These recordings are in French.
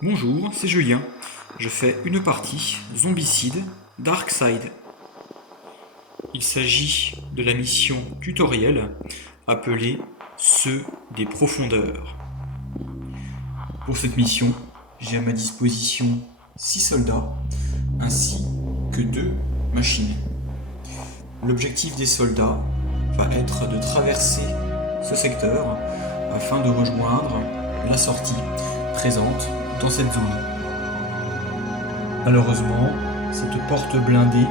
Bonjour, c'est Julien. Je fais une partie Zombicide Darkside. Il s'agit de la mission tutoriel appelée Ceux des profondeurs. Pour cette mission, j'ai à ma disposition 6 soldats ainsi que 2 machines. L'objectif des soldats va être de traverser ce secteur afin de rejoindre la sortie présente dans cette zone. Malheureusement, cette porte blindée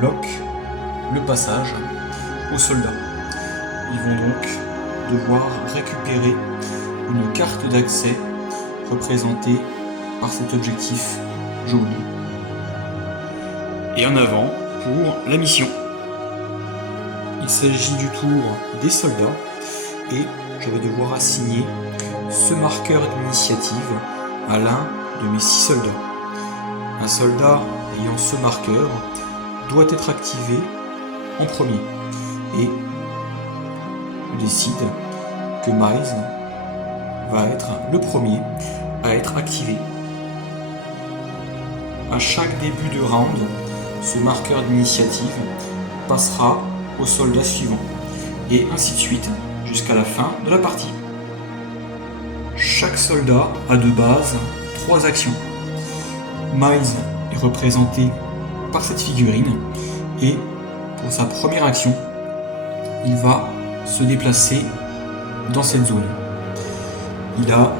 bloque le passage aux soldats. Ils vont donc devoir récupérer une carte d'accès représentée par cet objectif jaune. Et en avant pour la mission. Il s'agit du tour des soldats et je vais devoir assigner ce marqueur d'initiative à l'un de mes 6 soldats. Un soldat ayant ce marqueur doit être activé en premier et je décide que Miles va être le premier à être activé. À chaque début de round, ce marqueur d'initiative passera au soldat suivant et ainsi de suite jusqu'à la fin de la partie. Chaque soldat a de base 3 actions. Miles est représenté par cette figurine et pour sa première action, il va se déplacer dans cette zone. Il a,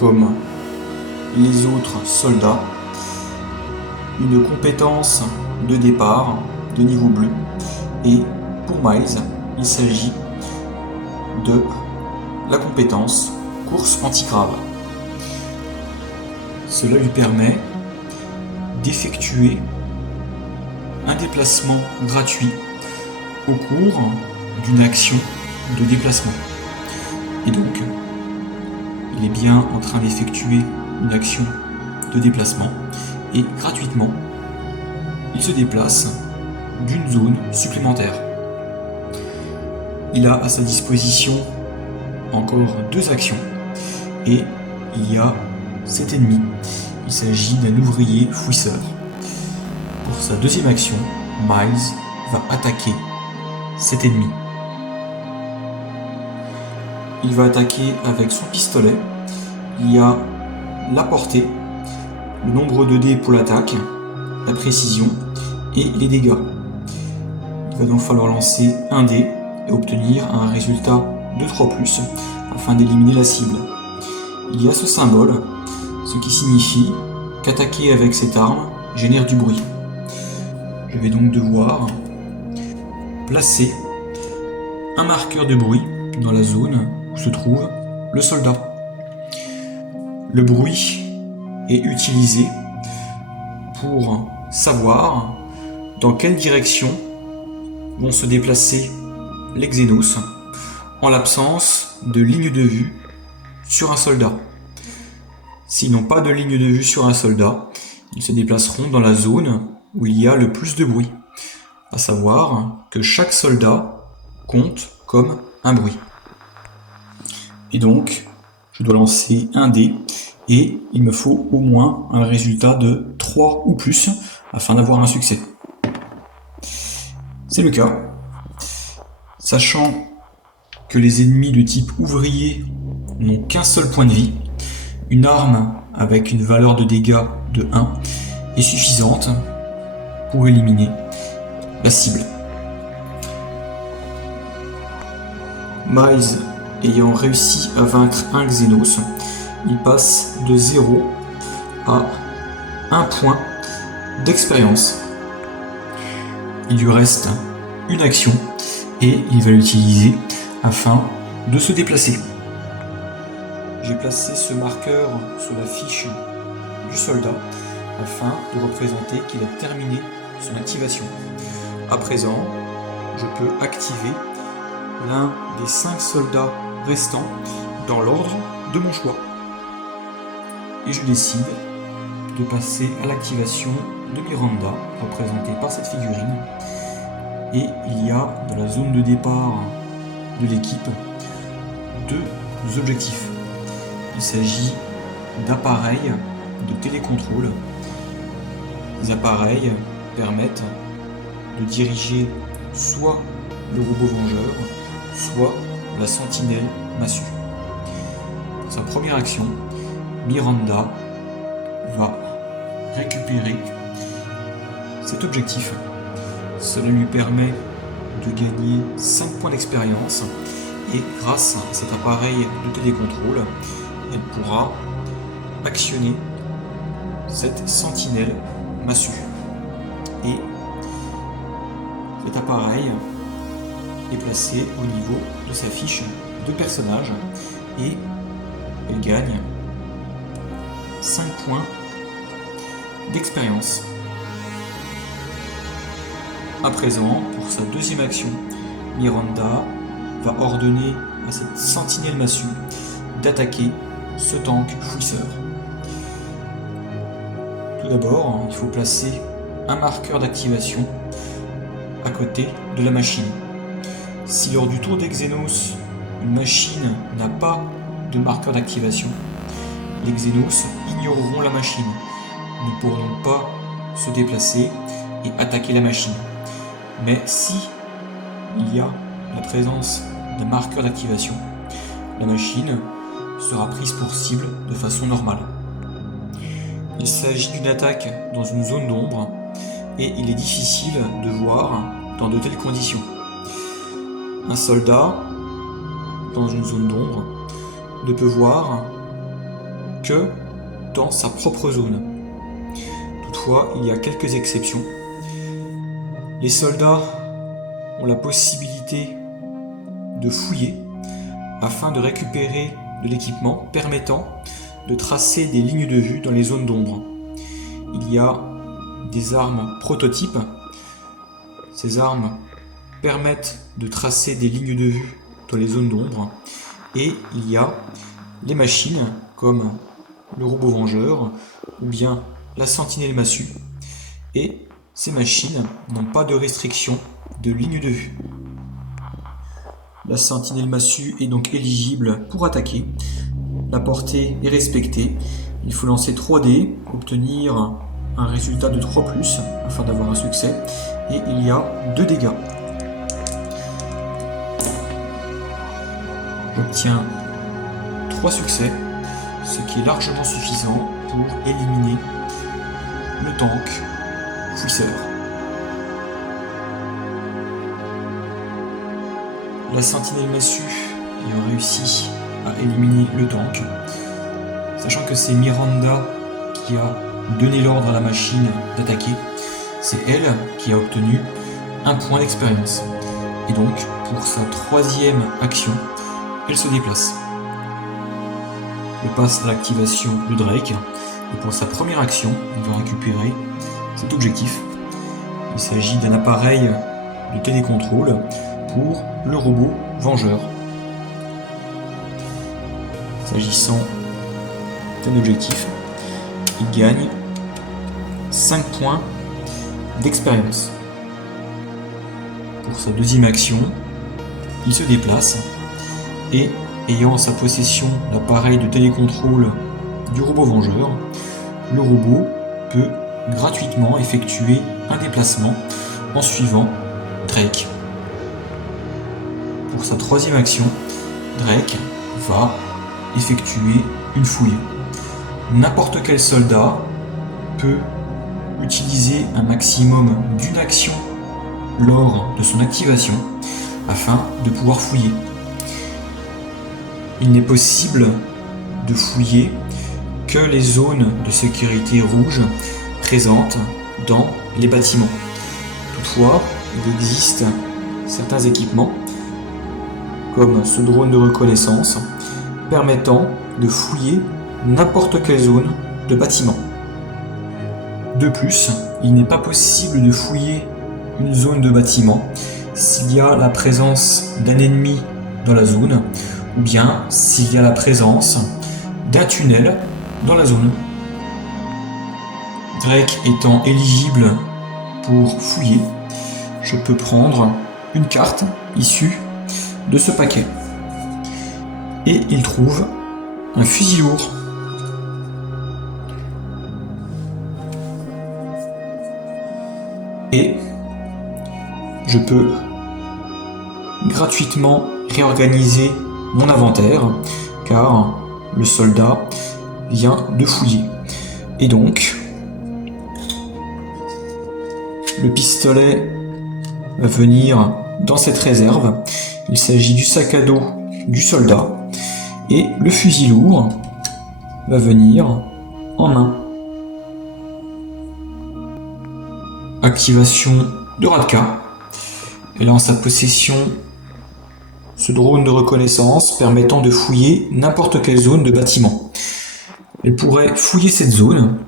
comme les autres soldats, une compétence de départ de niveau bleu et pour Miles, il s'agit de la compétence course anti-grave. Cela lui permet d'effectuer un déplacement gratuit au cours d'une action de déplacement. Et donc, il est bien en train d'effectuer une action de déplacement et gratuitement, il se déplace d'une zone supplémentaire. Il a à sa disposition encore 2 actions et il y a cet ennemi. Il s'agit d'un ouvrier fouisseur. Pour sa deuxième action, Miles va attaquer cet ennemi. Il va attaquer avec son pistolet. Il y a la portée, le nombre de dés pour l'attaque, la précision et les dégâts. Il va donc falloir lancer un dé et obtenir un résultat de 3+, afin d'éliminer la cible. Il y a ce symbole, ce qui signifie qu'attaquer avec cette arme génère du bruit. Je vais donc devoir placer un marqueur de bruit dans la zone où se trouve le soldat. Le bruit est utilisé pour savoir dans quelle direction vont se déplacer les Xénos en l'absence de ligne de vue sur un soldat. S'ils n'ont pas de ligne de vue sur un soldat, ils se déplaceront dans la zone où il y a le plus de bruit. À savoir que chaque soldat compte comme un bruit. Et donc, je dois lancer un dé et il me faut au moins un résultat de 3 ou plus afin d'avoir un succès. C'est le cas. Sachant que les ennemis de type ouvrier n'ont qu'un seul point de vie, une arme avec une valeur de dégâts de 1 est suffisante pour éliminer la cible. Miles ayant réussi à vaincre un Xénos, il passe de 0 à 1 point d'expérience. Il lui reste une action et il va l'utiliser afin de se déplacer. J'ai placé ce marqueur sur la fiche du soldat afin de représenter qu'il a terminé son activation. À présent, je peux activer l'un des 5 soldats restants dans l'ordre de mon choix. Et je décide de passer à l'activation de Miranda, représentée par cette figurine. Et il y a dans la zone de départ de l'équipe 2 objectifs. Il s'agit d'appareils de télécontrôle. Les appareils permettent de diriger soit le robot vengeur, soit la sentinelle massue. Pour sa première action, Miranda va récupérer cet objectif. Cela lui permet de gagner 5 points d'expérience et grâce à cet appareil de télécontrôle, elle pourra actionner cette sentinelle massue. Et cet appareil est placé au niveau de sa fiche de personnage et elle gagne 5 points d'expérience. À présent, pour sa deuxième action, Miranda va ordonner à cette sentinelle massue d'attaquer ce tank fouisseur. Tout d'abord, il faut placer un marqueur d'activation à côté de la machine. Si lors du tour des Xenos, une machine n'a pas de marqueur d'activation, les Xenos ignoreront la machine, ne pourront pas se déplacer et attaquer la machine. Mais si il y a la présence d'un marqueur d'activation, la machine sera prise pour cible de façon normale. Il s'agit d'une attaque dans une zone d'ombre et il est difficile de voir dans de telles conditions. Un soldat dans une zone d'ombre ne peut voir que dans sa propre zone. Toutefois, il y a quelques exceptions. Les soldats ont la possibilité de fouiller afin de récupérer de l'équipement permettant de tracer des lignes de vue dans les zones d'ombre. Il y a des armes prototypes. Ces armes permettent de tracer des lignes de vue dans les zones d'ombre. Et il y a les machines comme le robot vengeur ou bien la sentinelle massue. Et ces machines n'ont pas de restriction de ligne de vue. La sentinelle massue est donc éligible pour attaquer. La portée est respectée. Il faut lancer 3 dés, obtenir un résultat de 3+, afin d'avoir un succès. Et il y a 2 dégâts. J'obtiens 3 succès, ce qui est largement suffisant pour éliminer le tank fouisseur. La sentinelle massue ayant réussi à éliminer le tank, sachant que c'est Miranda qui a donné l'ordre à la machine d'attaquer, c'est elle qui a obtenu 1 point d'expérience. Et donc, pour sa 3e action, elle se déplace. Elle passe à l'activation de Drake, et pour sa première action, il va récupérer cet objectif. Il s'agit d'un appareil de télécontrôle pour le robot vengeur. S'agissant d'un objectif, il gagne 5 points d'expérience. Pour sa deuxième action, il se déplace et, ayant en sa possession l'appareil de télécontrôle du robot vengeur, le robot peut gratuitement effectuer un déplacement en suivant Drake. Pour sa 3e action, Drake va effectuer une fouille. N'importe quel soldat peut utiliser un maximum d'une action lors de son activation afin de pouvoir fouiller. Il n'est possible de fouiller que les zones de sécurité rouges présentes dans les bâtiments. Toutefois, il existe certains équipements, comme ce drone de reconnaissance, permettant de fouiller n'importe quelle zone de bâtiment. De plus, il n'est pas possible de fouiller une zone de bâtiment s'il y a la présence d'un ennemi dans la zone, ou bien s'il y a la présence d'un tunnel dans la zone. Drake étant éligible pour fouiller, je peux prendre une carte issue de ce paquet. Et il trouve un fusil lourd. Et je peux gratuitement réorganiser mon inventaire car le soldat vient de fouiller. Et donc, le pistolet va venir dans cette réserve. Il s'agit du sac à dos du soldat. Et le fusil lourd va venir en main. Activation de Radka. Elle a en sa possession ce drone de reconnaissance permettant de fouiller n'importe quelle zone de bâtiment. Elle pourrait fouiller cette zone,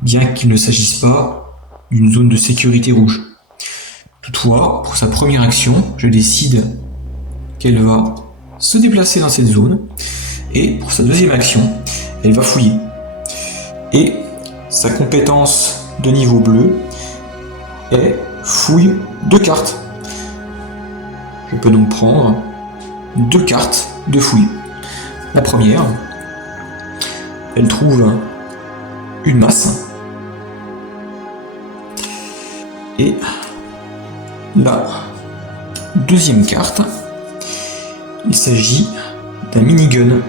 bien qu'il ne s'agisse pas d'une zone de sécurité rouge. Toutefois, pour sa première action, je décide qu'elle va se déplacer dans cette zone, et pour sa deuxième action, elle va fouiller. Et sa compétence de niveau bleu est fouille de cartes. Je peux donc prendre 2 cartes de fouille. La première, elle trouve une masse. Et la deuxième carte, il s'agit d'un minigun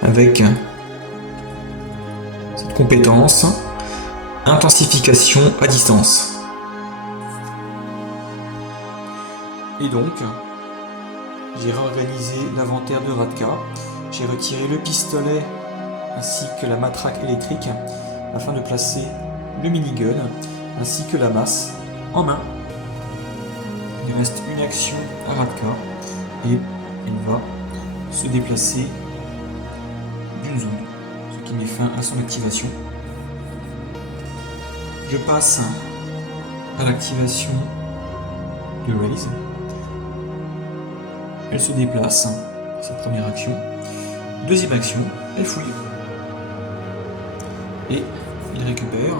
avec cette compétence intensification à distance. Et donc, j'ai réorganisé l'inventaire de Radka, j'ai retiré le pistolet ainsi que la matraque électrique afin de placer le minigun ainsi que la masse en main. Il reste une action à Radka et il va se déplacer d'une zone, ce qui met fin à son activation. Je passe à l'activation de Raise. Elle se déplace, c'est la première action. Deuxième action, elle fouille. Et il récupère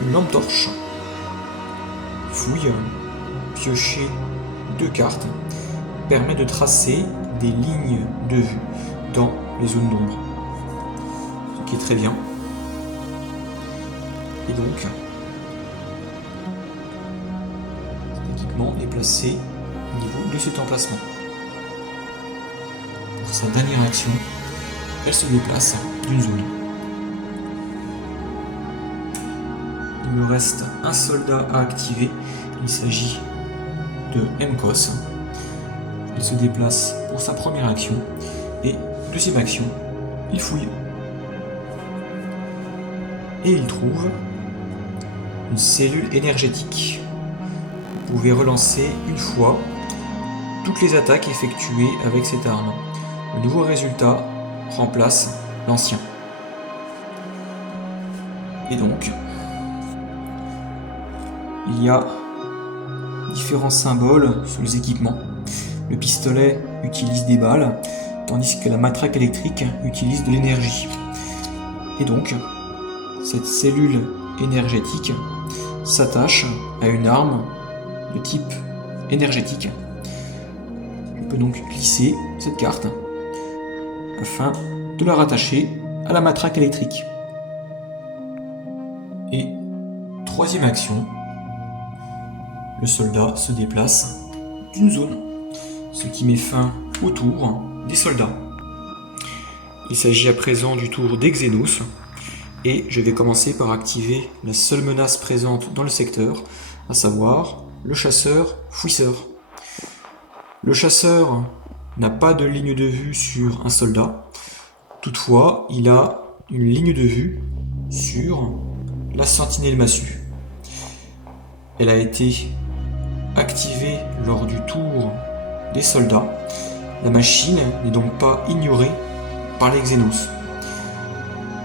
une lampe torche. Fouille, piocher 2 cartes, permet de tracer des lignes de vue dans les zones d'ombre. Ce qui est très bien. Et donc, cet équipement est placé au niveau de cet emplacement. Pour sa dernière action, elle se déplace d'une zone. Il me reste un soldat à activer, il s'agit de Mkos. Il se déplace pour sa première action et deuxième action, il fouille. Et il trouve une cellule énergétique. Vous pouvez relancer une fois toutes les attaques effectuées avec cette arme. Le nouveau résultat remplace l'ancien. Et donc, il y a différents symboles sur les équipements. Le pistolet utilise des balles, tandis que la matraque électrique utilise de l'énergie. Et donc, cette cellule énergétique s'attache à une arme de type énergétique. Je peux donc glisser cette carte afin de la rattacher à la matraque électrique. Et troisième action, le soldat se déplace d'une zone, ce qui met fin au tour des soldats. Il s'agit à présent du tour des Xenos, et je vais commencer par activer la seule menace présente dans le secteur, à savoir le chasseur fouisseur. Le chasseur n'a pas de ligne de vue sur un soldat, toutefois il a une ligne de vue sur la sentinelle massue. Elle a été activée lors du tour des soldats. La machine n'est donc pas ignorée par les Xenos.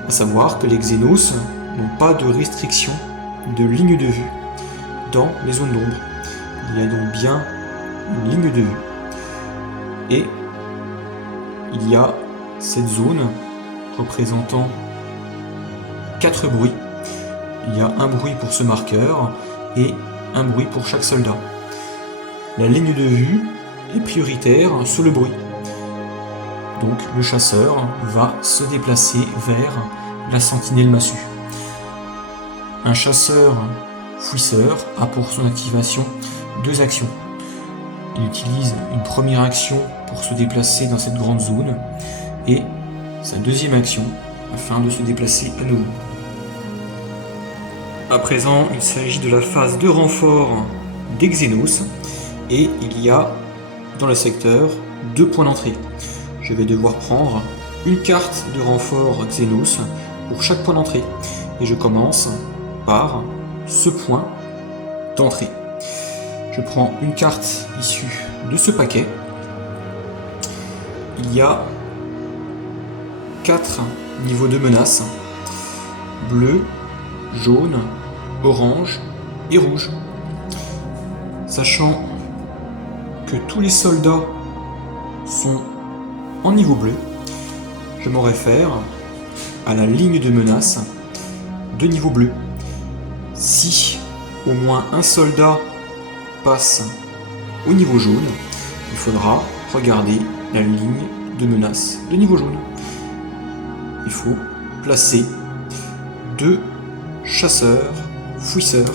À savoir que les Xenos n'ont pas de restriction de ligne de vue dans les zones d'ombre. Il y a donc bien une ligne de vue. Et il y a cette zone représentant 4 bruits. Il y a un bruit pour ce marqueur et un bruit pour chaque soldat. La ligne de vue est prioritaire sur le bruit. Donc le chasseur va se déplacer vers la sentinelle massue. un chasseur fouisseur a pour son activation 2 actions. Il utilise une première action pour se déplacer dans cette grande zone et sa deuxième action afin de se déplacer à nouveau. À présent, il s'agit de la phase de renfort des Xenos et il y a dans le secteur 2 points d'entrée. Je vais devoir prendre une carte de renfort Xenos pour chaque point d'entrée et je commence par ce point d'entrée. Je prends une carte issue de ce paquet. Il y a 4 niveaux de menace: bleu, jaune, orange et rouge. Sachant que tous les soldats sont en niveau bleu, je m'en réfère à la ligne de menace de niveau bleu. Si au moins un soldat passe au niveau jaune, il faudra regarder la ligne de menace de niveau jaune. Il faut placer 2 chasseurs fouisseurs.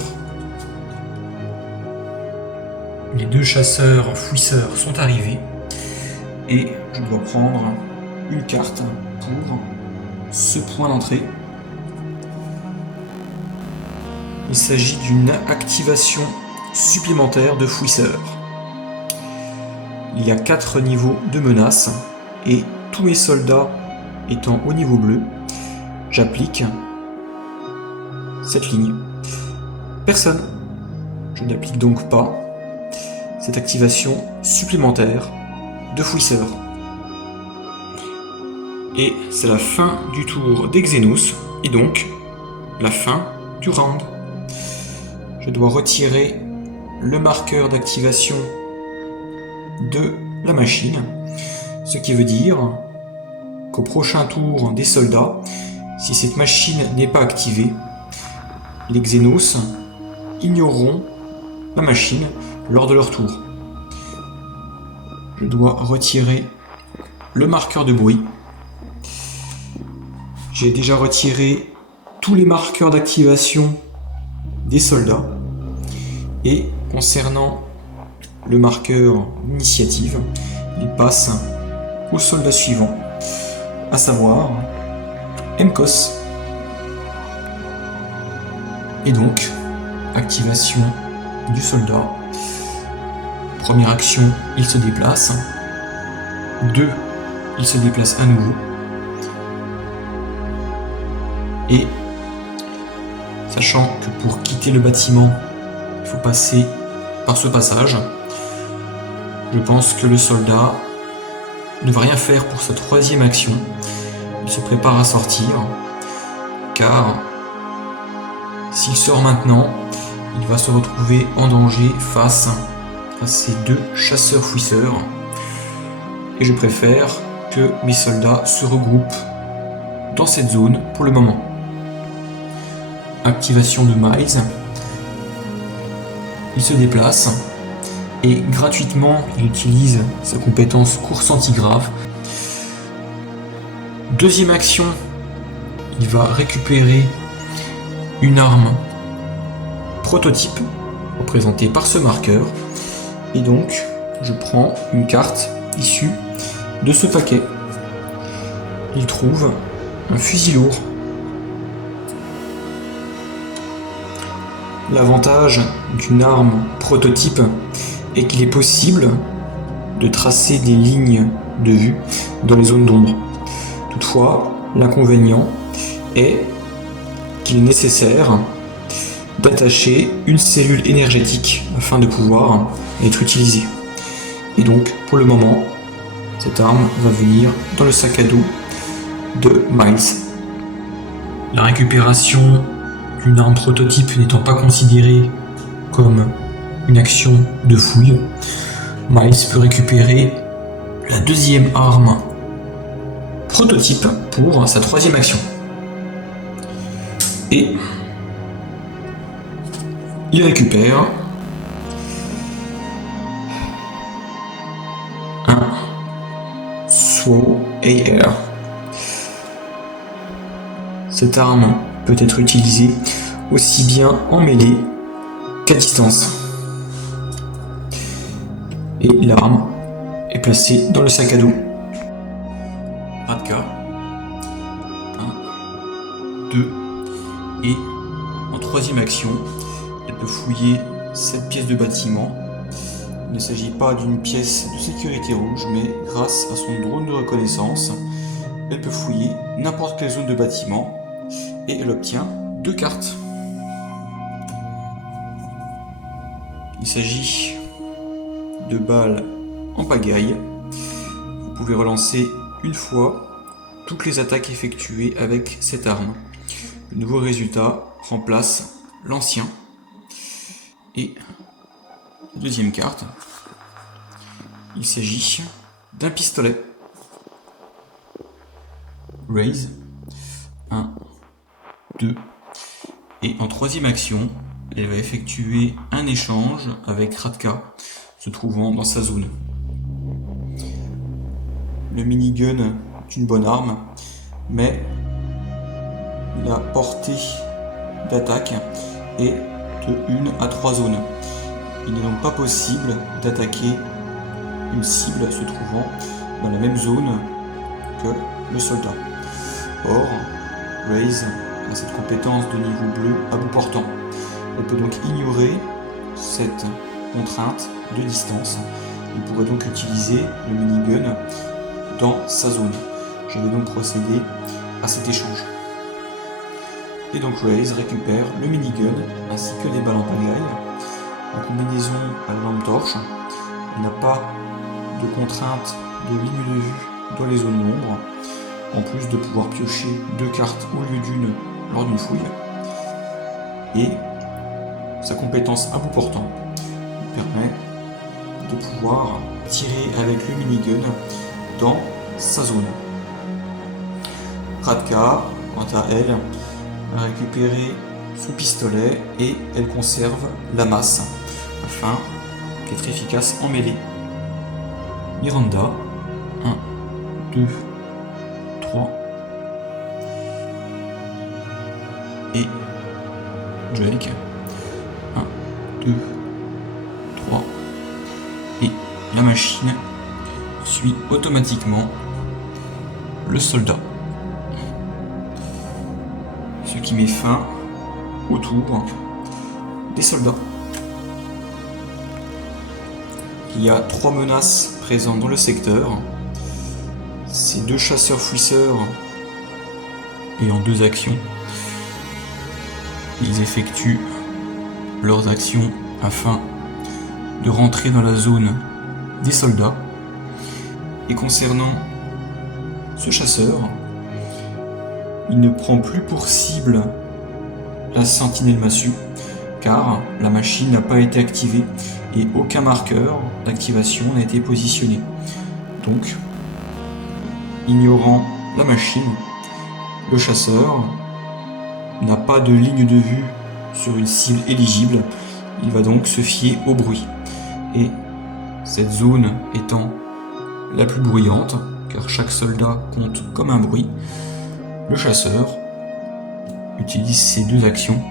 Les 2 chasseurs fouisseurs sont arrivés et je dois prendre une carte pour ce point d'entrée. Il s'agit d'une activation supplémentaire de fouisseur. Il y a 4 niveaux de menace et tous mes soldats étant au niveau bleu, j'applique cette ligne. Personne. Je n'applique donc pas cette activation supplémentaire de fouisseur. Et c'est la fin du tour des Xenos et donc la fin du round. Je dois retirer le marqueur d'activation de la machine, ce qui veut dire qu'au prochain tour des soldats, si cette machine n'est pas activée, les Xenos ignoreront la machine lors de leur tour. Je dois retirer le marqueur de bruit. J'ai déjà retiré tous les marqueurs d'activation des soldats. Et concernant le marqueur initiative, il passe au soldat suivant, à savoir MCOS. Et donc, activation du soldat. Première action, il se déplace. 2, il se déplace à nouveau. Et sachant que pour quitter le bâtiment, il faut passer par ce passage, je pense que le soldat ne va rien faire pour sa 3e action. Il se prépare à sortir, car s'il sort maintenant, il va se retrouver en danger face à ces 2 chasseurs fouisseurs. Et je préfère que mes soldats se regroupent dans cette zone pour le moment. Activation de Miles. Il se déplace et gratuitement il utilise sa compétence course antigrave. 2e action, il va récupérer une arme prototype représentée par ce marqueur et donc je prends une carte issue de ce paquet. Il trouve un fusil lourd. L'avantage d'une arme prototype est qu'il est possible de tracer des lignes de vue dans les zones d'ombre. Toutefois, l'inconvénient est qu'il est nécessaire d'attacher une cellule énergétique afin de pouvoir être utilisée. Et donc, pour le moment, cette arme va venir dans le sac à dos de Miles. La récupération d'une arme prototype n'étant pas considérée comme une action de fouille, Miles peut récupérer la 2e arme prototype pour sa 3e action. Et il récupère un SWO AR. Cette arme peut être utilisée aussi bien en mêlée qu'à distance. Et l'arme est placée dans le sac à dos. Radka. 1, 2, et en troisième action, elle peut fouiller cette pièce de bâtiment. Il ne s'agit pas d'une pièce de sécurité rouge, mais grâce à son drone de reconnaissance, elle peut fouiller n'importe quelle zone de bâtiment et elle obtient 2 cartes. Il s'agit de balles en pagaille. Vous pouvez relancer une fois toutes les attaques effectuées avec cette arme. Le nouveau résultat remplace l'ancien. Et la deuxième carte, il s'agit d'un pistolet. Raise. 1, 2. Et en troisième action, elle va effectuer un échange avec Radka, se trouvant dans sa zone. Le minigun est une bonne arme, mais la portée d'attaque est de 1 à 3 zones. Il n'est donc pas possible d'attaquer une cible se trouvant dans la même zone que le soldat. Or, Raze a cette compétence de niveau bleu à bout portant. Elle peut donc ignorer cette contrainte de distance. Il pourrait donc utiliser le minigun dans sa zone. Je vais donc procéder à cet échange. Et donc Raze récupère le minigun ainsi que des balles en pagaille. En combinaison à la lampe torche, il n'a pas de contrainte de ligne de vue dans les zones d'ombre, en plus de pouvoir piocher 2 cartes au lieu d'une lors d'une fouille. Et sa compétence à bout portant lui permet de pouvoir tirer avec le minigun dans sa zone. Radka, quant à elle, a récupéré son pistolet et elle conserve la masse afin d'être efficace en mêlée. Miranda, 1, 2, 3 et Drake, 1, 2, 3 et la machine suit automatiquement le soldat. Ce qui met fin au tour des soldats. Il y a 3 menaces présentes dans le secteur. Ces 2 chasseurs-fouisseurs ayant 2 actions. Ils effectuent leurs actions afin de rentrer dans la zone des soldats. Et concernant ce chasseur, il ne prend plus pour cible la sentinelle massue car la machine n'a pas été activée et aucun marqueur d'activation n'a été positionné. Donc, ignorant la machine, le chasseur n'a pas de ligne de vue sur une cible éligible, il va donc se fier au bruit. Et cette zone étant la plus bruyante, car chaque soldat compte comme un bruit, le chasseur utilise ces 2 actions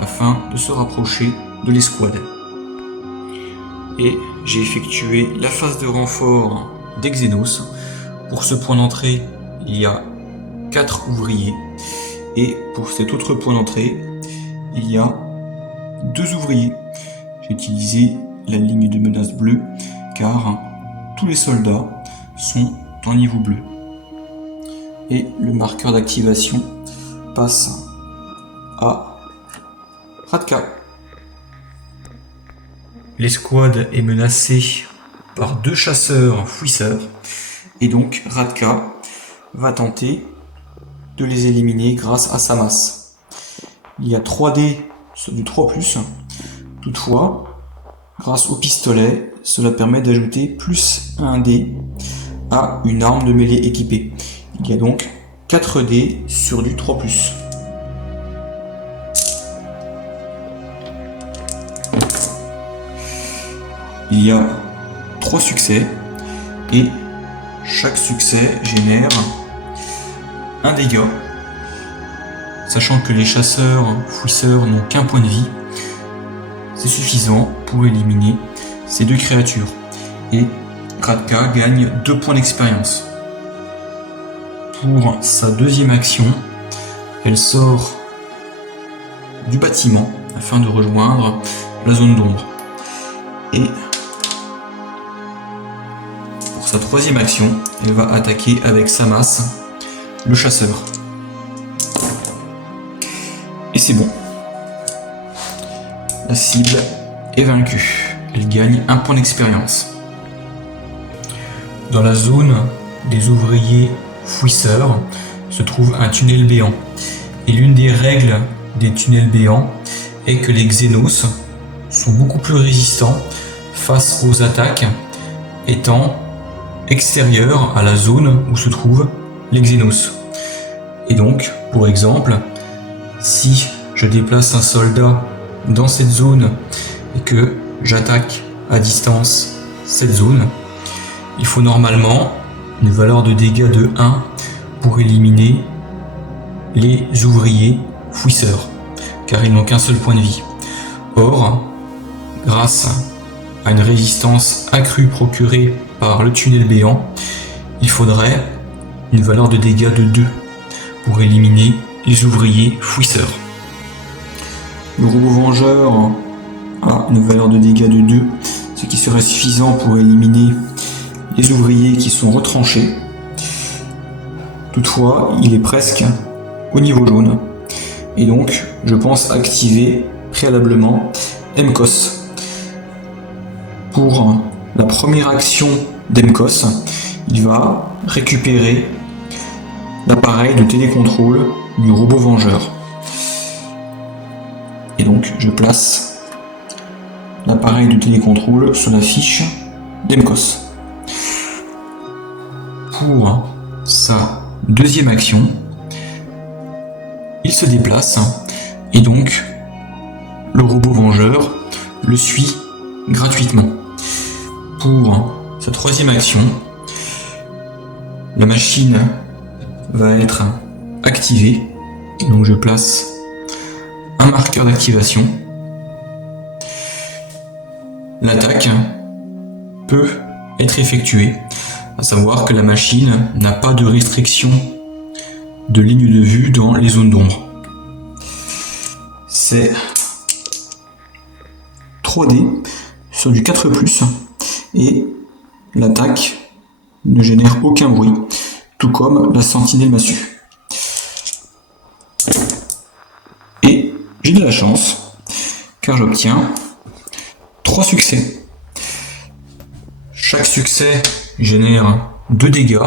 afin de se rapprocher de l'escouade. Et j'ai effectué la phase de renfort d'Exenos. Pour ce point d'entrée, il y a 4 ouvriers. Et pour cet autre point d'entrée, il y a 2 ouvriers. J'ai utilisé la ligne de menace bleue car tous les soldats sont en niveau bleu. Et le marqueur d'activation passe à Radka. L'escouade est menacée par 2 chasseurs-fouisseurs et donc Radka va tenter de les éliminer grâce à sa masse. Il y a 3 dés sur du 3+. Toutefois, grâce au pistolet, cela permet d'ajouter plus 1 dé à une arme de mêlée équipée. Il y a donc 4 dés sur du 3+. Il y a 3 succès et chaque succès génère un dégât. sachant que les chasseurs fouisseurs n'ont qu'un point de vie, c'est suffisant pour éliminer ces deux créatures. Et Kratka gagne 2 points d'expérience. Pour sa deuxième action, elle sort du bâtiment afin de rejoindre la zone d'ombre. Et pour sa troisième action, elle va attaquer avec sa masse le chasseur. Et c'est bon. La cible est vaincue. Elle gagne 1 point d'expérience. Dans la zone des ouvriers fouisseurs se trouve un tunnel béant. Et l'une des règles des tunnels béants est que les Xénos sont beaucoup plus résistants face aux attaques étant extérieurs à la zone où se trouvent les Xénos. Et donc, pour exemple, si je déplace un soldat dans cette zone et que j'attaque à distance cette zone, il faut normalement une valeur de dégâts de 1 pour éliminer les ouvriers fouisseurs, car ils n'ont qu'un seul point de vie. Or, grâce à une résistance accrue procurée par le tunnel béant, il faudrait une valeur de dégâts de 2 pour éliminer les ouvriers fouisseurs. Le robot vengeur a une valeur de dégâts de 2, ce qui serait suffisant pour éliminer les ouvriers qui sont retranchés. Toutefois, il est presque au niveau jaune. Et donc, je pense activer préalablement MCOS. Pour la première action d'MCOS, il va récupérer l'appareil de télécontrôle du robot vengeur. Et donc, je place l'appareil de télécontrôle sur la fiche d'MCOS. Pour sa deuxième action, il se déplace et donc le robot vengeur le suit gratuitement. Pour sa troisième action, la machine va être activée et donc je place un marqueur d'activation. L'attaque peut être effectuée, à savoir que la machine n'a pas de restriction de ligne de vue dans les zones d'ombre. C'est 3D sur du 4+, et l'attaque ne génère aucun bruit, tout comme la sentinelle massue. Et j'ai de la chance, car j'obtiens 3 succès. Chaque succès génère 2 dégâts,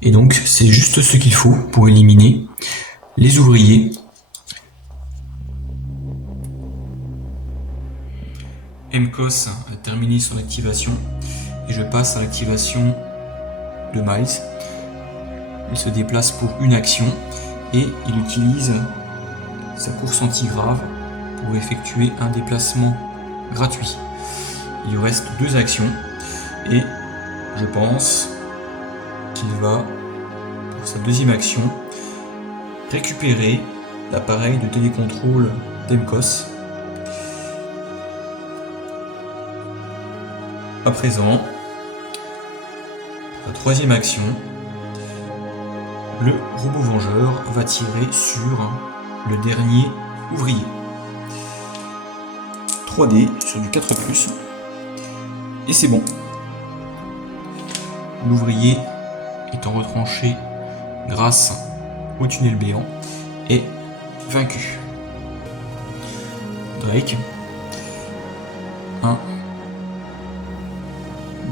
et donc c'est juste ce qu'il faut pour éliminer les ouvriers. MCOS a terminé son activation, et je passe à l'activation de Miles. Il se déplace pour une action, et il utilise sa course anti-grave pour effectuer un déplacement gratuit. Il lui reste 2 actions, et je pense qu'il va, pour sa deuxième action, récupérer l'appareil de télécontrôle d'MCOS. À présent, pour la troisième action, le robot vengeur va tirer sur le dernier ouvrier. 3D sur du 4+, et c'est bon. L'ouvrier étant retranché grâce au tunnel béant est vaincu. Drake, 1,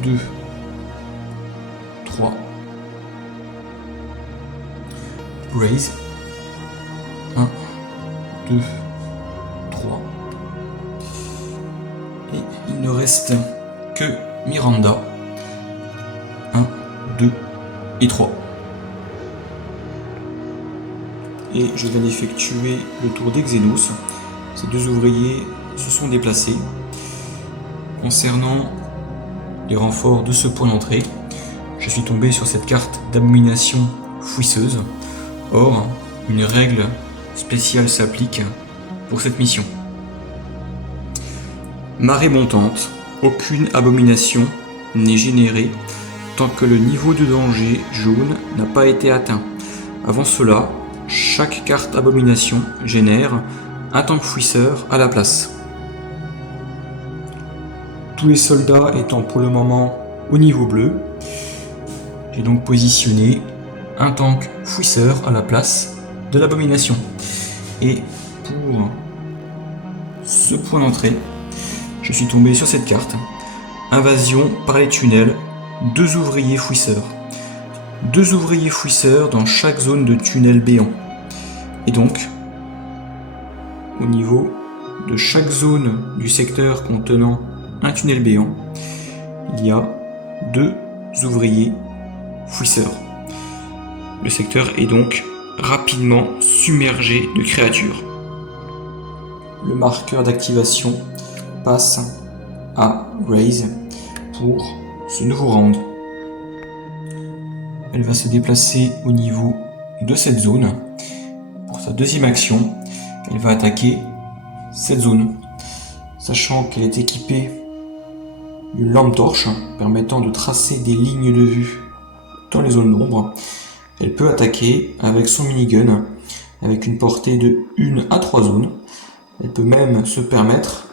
2, 3. Raise, 1, 2, 3. Et il ne reste que Miranda, 1, 2 et 3. Et je viens d'effectuer le tour des Xénos. Ces 2 ouvriers se sont déplacés. Concernant les renforts de ce point d'entrée, je suis tombé sur cette carte d'abomination fouisseuse. Or, une règle spécial s'applique pour cette mission. Marée montante, aucune abomination n'est générée tant que le niveau de danger jaune n'a pas été atteint. Avant cela, chaque carte abomination génère un tank fouisseur à la place. Tous les soldats étant pour le moment au niveau bleu, j'ai donc positionné un tank fouisseur à la place de l'abomination. Et pour ce point d'entrée, je suis tombé sur cette carte. Invasion par les tunnels, 2 ouvriers fouisseurs. 2 ouvriers fouisseurs dans chaque zone de tunnel béant. Et donc, au niveau de chaque zone du secteur contenant un tunnel béant, il y a 2 ouvriers fouisseurs. Le secteur est donc rapidement submergé de créatures. Le marqueur d'activation passe à Raise pour ce nouveau round. Elle va se déplacer au niveau de cette zone. Pour sa deuxième action, elle va attaquer cette zone. Sachant qu'elle est équipée d'une lampe torche permettant de tracer des lignes de vue dans les zones d'ombre, elle peut attaquer avec son minigun avec une portée de 1 à 3 zones. Elle peut même se permettre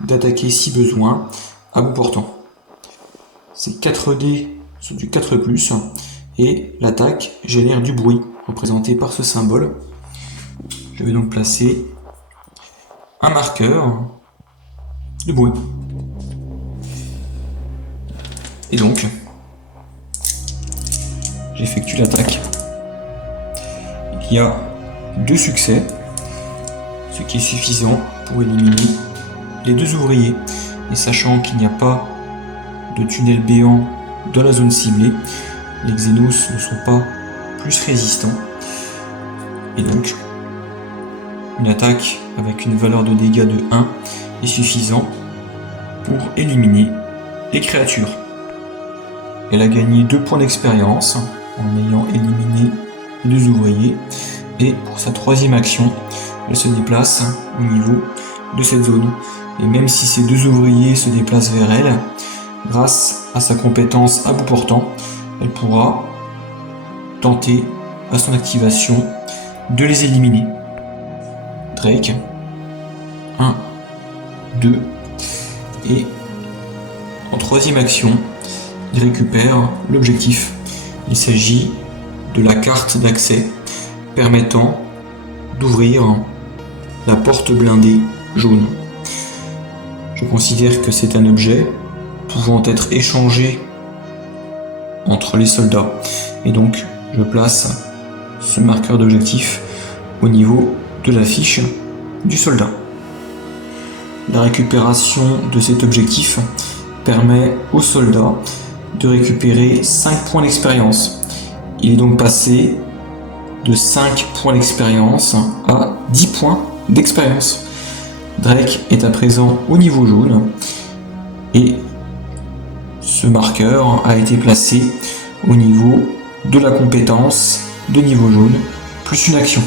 d'attaquer si besoin à bout portant. Ces 4 dés sont du 4+, et l'attaque génère du bruit, représenté par ce symbole. Je vais donc placer un marqueur de bruit. Et donc, j'effectue l'attaque. Il y a 2 succès, ce qui est suffisant pour éliminer les 2 ouvriers. Et sachant qu'il n'y a pas de tunnel béant dans la zone ciblée, les Xénos ne sont pas plus résistants. Et donc, une attaque avec une valeur de dégâts de 1 est suffisant pour éliminer les créatures. Elle a gagné 2 points d'expérience en ayant éliminé les 2 ouvriers. Et pour sa 3e action, elle se déplace au niveau de cette zone. Et même si ces 2 ouvriers se déplacent vers elle, grâce à sa compétence à bout portant, elle pourra tenter à son activation de les éliminer. Drake, 1, 2, et en 3e action, il récupère l'objectif. Il s'agit de la carte d'accès permettant d'ouvrir la porte blindée jaune. Je considère que c'est un objet pouvant être échangé entre les soldats. Et donc, je place ce marqueur d'objectif au niveau de la fiche du soldat. La récupération de cet objectif permet au soldat de récupérer 5 points d'expérience. Il est donc passé de 5 points d'expérience à 10 points d'expérience. Drake est à présent au niveau jaune et ce marqueur a été placé au niveau de la compétence de niveau jaune plus une action.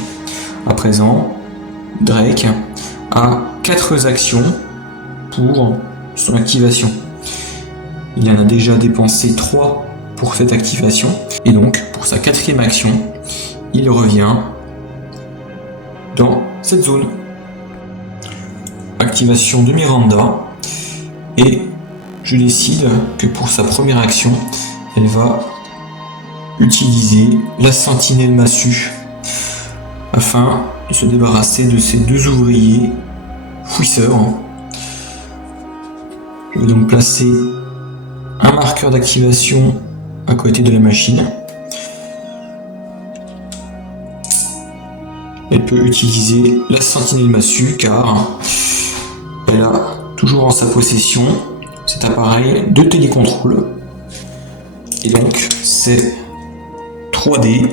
À présent, Drake a 4 actions pour son activation. Il en a déjà dépensé 3 pour cette activation et donc pour sa 4e action, il revient dans cette zone. Activation de Miranda, et je décide que pour sa première action, elle va utiliser la sentinelle massue afin de se débarrasser de ces 2 ouvriers fouisseurs. Je vais donc placer un marqueur d'activation à côté de la machine. Elle peut utiliser la sentinelle massue car elle a toujours en sa possession cet appareil de télécontrôle. Et donc c'est 3D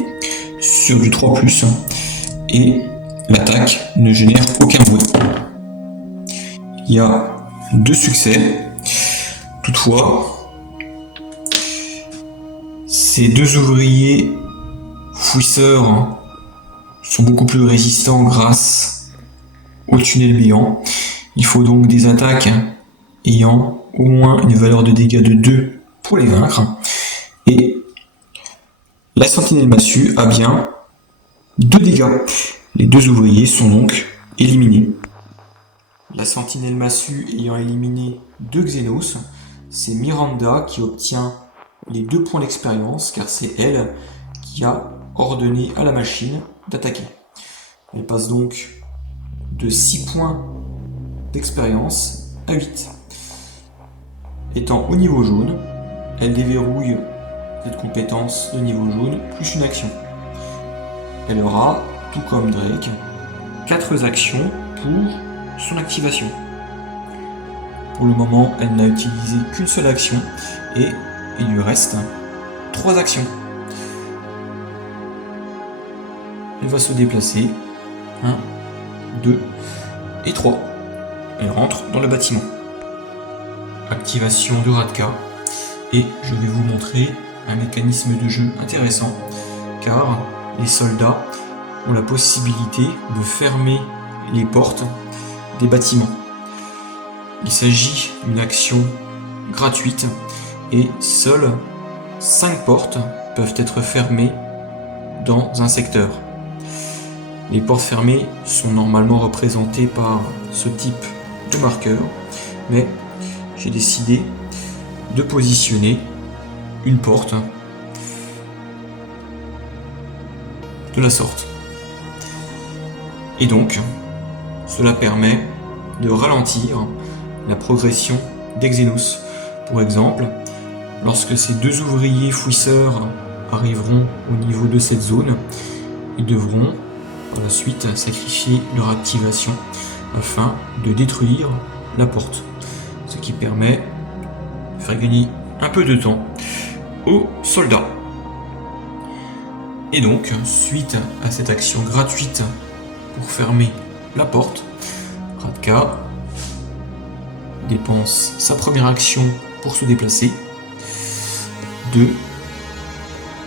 sur du 3+, et l'attaque ne génère aucun bruit. Il y a 2 succès. Toutefois, ces 2 ouvriers fouisseurs sont beaucoup plus résistants grâce au tunnel béant. Il faut donc des attaques ayant au moins une valeur de dégâts de 2 pour les vaincre. Et la sentinelle massue a bien 2 dégâts. Les 2 ouvriers sont donc éliminés. La sentinelle massue ayant éliminé 2 Xenos, c'est Miranda qui obtient les 2 points d'expérience, car c'est elle qui a ordonné à la machine d'attaquer. Elle passe donc de 6 points d'expérience à 8. Étant au niveau jaune, elle déverrouille cette compétence de niveau jaune plus une action. Elle aura, tout comme Drake, 4 actions pour son activation. Pour le moment, elle n'a utilisé qu'une seule action et il lui reste 3 actions. Elle va se déplacer. 1, 2 et 3. Elle rentre dans le bâtiment. Activation de Radka. Et je vais vous montrer un mécanisme de jeu intéressant, car les soldats ont la possibilité de fermer les portes des bâtiments. Il s'agit d'une action gratuite et seules 5 portes peuvent être fermées dans un secteur. Les portes fermées sont normalement représentées par ce type de marqueur, mais j'ai décidé de positionner une porte de la sorte. Et donc, cela permet de ralentir la progression des Xenos. Pour exemple, lorsque ces 2 ouvriers fouisseurs arriveront au niveau de cette zone, ils devront par la suite sacrifier leur activation afin de détruire la porte, ce qui permet de faire gagner un peu de temps aux soldats. Et donc, suite à cette action gratuite pour fermer la porte, Radka dépense sa première action pour se déplacer. 2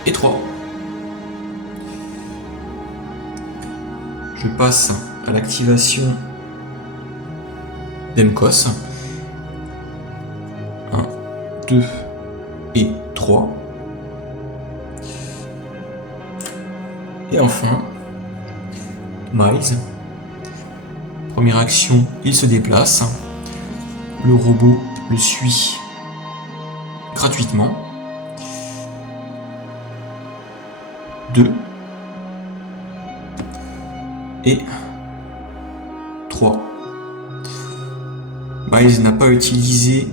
et 3. Je passe à l'activation d'Emkos. 1, 2 et 3. Et enfin, Miles. Première action, il se déplace. Le robot le suit gratuitement. 2 et 3. Miles n'a pas utilisé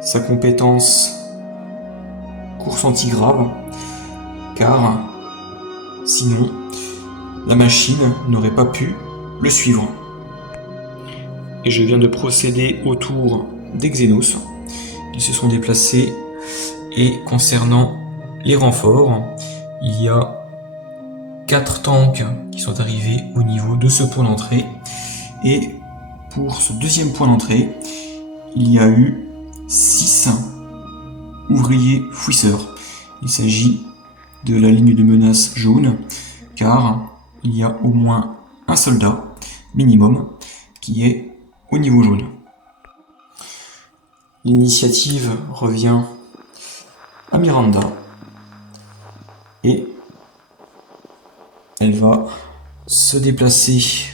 sa compétence course antigrave, car sinon la machine n'aurait pas pu le suivre. Et je viens de procéder au tour des Xenos. Ils se sont déplacés, et concernant les renforts, il y a 4 tanks qui sont arrivés au niveau de ce point d'entrée, et pour ce deuxième point d'entrée, il y a eu 6 ouvriers fouisseurs. Il s'agit de la ligne de menace jaune, car il y a au moins un soldat minimum qui est au niveau jaune. L'initiative revient à Miranda et elle va se déplacer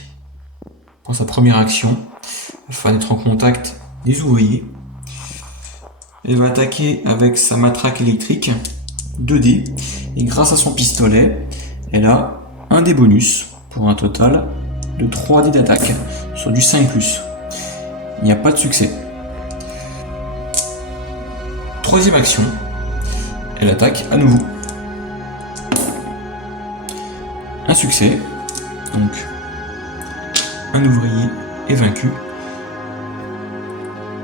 pour sa première action afin d'être en contact des ouvriers. Elle va attaquer avec sa matraque électrique 2D et grâce à son pistolet, elle a un dé bonus pour un total de 3 dés d'attaque sur du 5+. Il n'y a pas de succès. Troisième action, elle attaque à nouveau. Un succès, donc un ouvrier est vaincu.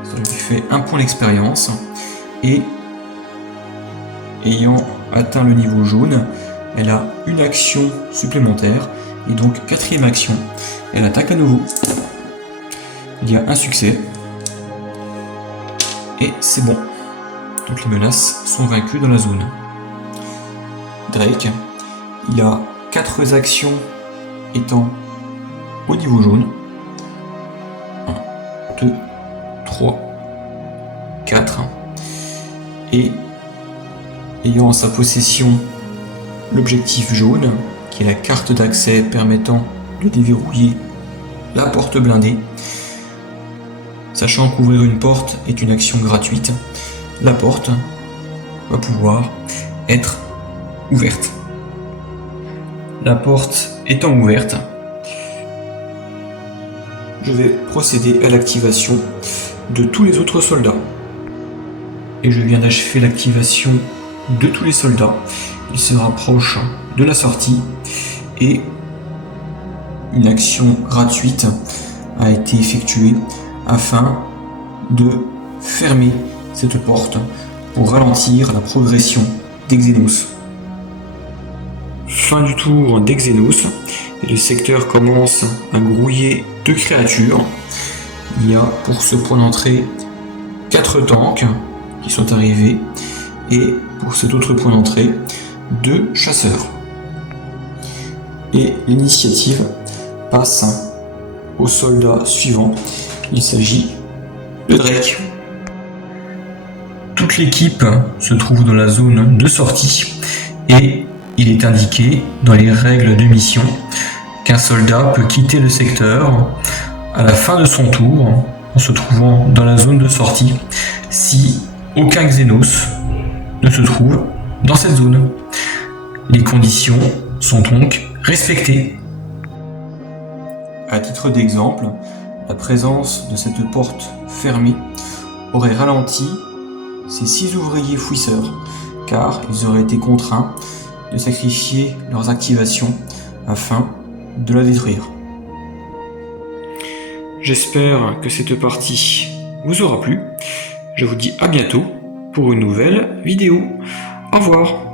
Ça lui fait un point d'expérience et ayant atteint le niveau jaune, elle a une action supplémentaire et donc quatrième action, elle attaque à nouveau. Il y a un succès et c'est bon. Donc les menaces sont vaincues dans la zone. Drake, il a 4 actions étant au niveau jaune. 1, 2, 3, 4. Et ayant en sa possession l'objectif jaune, qui est la carte d'accès permettant de déverrouiller la porte blindée. Sachant qu'ouvrir une porte est une action gratuite, la porte va pouvoir être ouverte. La porte étant ouverte, je vais procéder à l'activation de tous les autres soldats. Et je viens d'achever l'activation de tous les soldats. Ils se rapprochent de la sortie et une action gratuite a été effectuée afin de fermer cette porte pour ralentir la progression d'Xenos. Fin du tour d'Xenos et le secteur commence à grouiller de créatures. Il y a pour ce point d'entrée 4 tanks qui sont arrivés et pour cet autre point d'entrée 2 chasseurs. Et l'initiative passe au soldat suivant. Il s'agit de Drake. Toute l'équipe se trouve dans la zone de sortie et il est indiqué dans les règles de mission qu'un soldat peut quitter le secteur à la fin de son tour en se trouvant dans la zone de sortie si aucun Xenos ne se trouve dans cette zone. Les conditions sont donc respectées. À titre d'exemple, la présence de cette porte fermée aurait ralenti ces 6 ouvriers fouisseurs, car ils auraient été contraints de sacrifier leurs activations afin de la détruire. J'espère que cette partie vous aura plu. Je vous dis à bientôt pour une nouvelle vidéo. Au revoir.